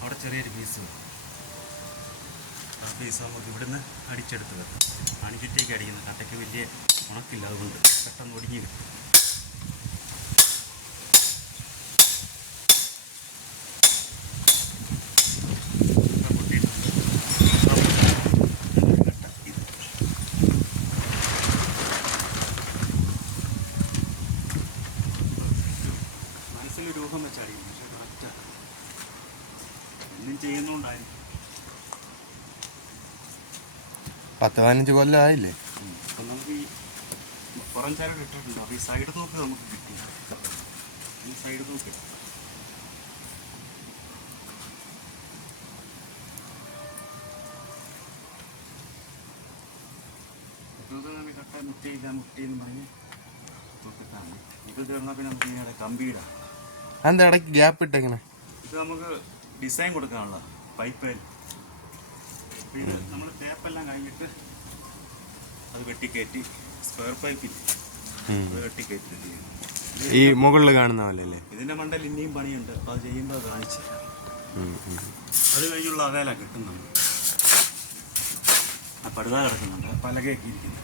അവിടെ ചെറിയൊരു പീസ് വരും. ആ പീസ് നമുക്ക് ഇവിടുന്ന് അടിച്ചെടുത്ത് വെക്കാം. അണിച്ചിട്ടേക്ക് അടിക്കുന്ന കട്ടയ്ക്ക് വലിയ ഉണക്കില്ല, അതുകൊണ്ട് പെട്ടെന്ന് ഒടിഞ്ഞ് കിട്ടും. മനസ്സിൽ രൂപം വെച്ചടിക്കും, പക്ഷെ കറക്റ്റാണ്. എന്നും ചെയ്യുന്നോണ്ടായിരിക്കും. 10-15 കൊല്ലം ആയില്ലേ? അപ്പം നമുക്ക് ഈ പുറം ചരട് ഇട്ടിട്ടുണ്ട്. അപ്പോൾ ഈ സൈഡ് തൂക്ക് നമുക്ക് കിട്ടി. ഈ സൈഡ് തൂക്ക് കട്ട മുട്ടിയെന്ന് പറഞ്ഞ് തൂക്കിട്ടാണ്. ഇത് തീർന്നാൽ പിന്നെ നമുക്ക് ഇങ്ങനെ കമ്പിയിടാം. എന്താ ഇടയ്ക്ക് ഗ്യാപ്പ് ഇട്ടേക്കണേ? ഇത് നമുക്ക് ഡിസൈൻ കൊടുക്കാനുള്ള പൈപ്പേൽ. ഇത് നമ്മൾ ടേപ്പെല്ലാം കഴിഞ്ഞിട്ട് അത് വെട്ടിക്കയറ്റി സ്ക്വയർ പൈപ്പില്ല, അത് വെട്ടിക്കയറ്റി. ഈ മുകളിൽ കാണുന്ന പോലെ അല്ലേ? ഇതിന്റെ മണ്ടയിൽ ഇനിയും പണിയുണ്ട്, അപ്പോൾ അത് ചെയ്യുമ്പോൾ കാണിച്ചു. അത് കഴിഞ്ഞുള്ള അതേല കിട്ടുന്നുണ്ട്. ആ പടുത കിടക്കുന്നുണ്ട്, പലകയൊക്കെ ഇരിക്കുന്നു.